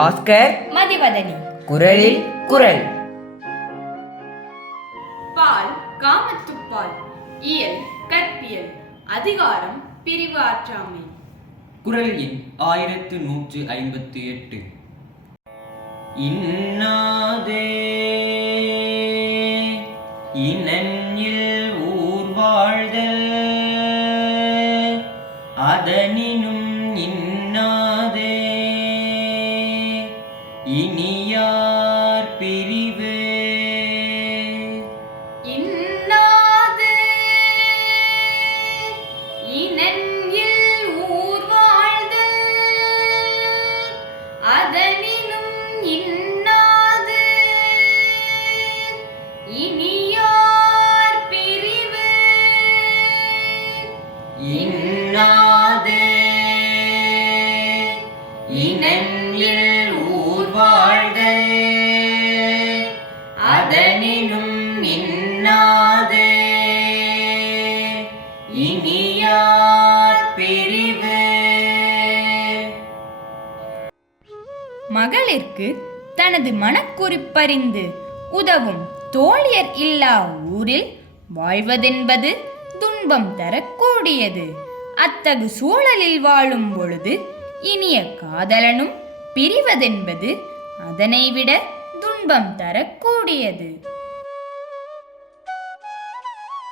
பாஸ்கர் மதிவதனி. குரலில் குரல். பால் காமத்துப்பால். இயல் கற்பியல். அதிகாரம் பிரிவு ஆற்றாமை. குரல் எண் 1158. இன்னாதே இனன்யில் ஊர் வாழ்தல் அதனினும் இன்னாதே இனியார் பிரிவு. இன்னாதே இனன்யில் ஊர் வாழ்தல் அதனினும் இன்னாதே இனியார் பிரிவு. இன்னாதே இனன்யில் ஊர் வாழ்தல் அதனினும் இன்னாதே இனியார் பிரிவு. மகளிர்க்கு தனது மனக்குறிப்பறிந்து உதவும் தோழியர் இல்லா ஊரில் வாழ்வதென்பது துன்பம் தரக்கூடியது. அத்தகு சூழலில் வாழும் பொழுது இனிய காதலனும் பிரிவதென்பது அதனை விட துன்பம் தரக்கூடியது.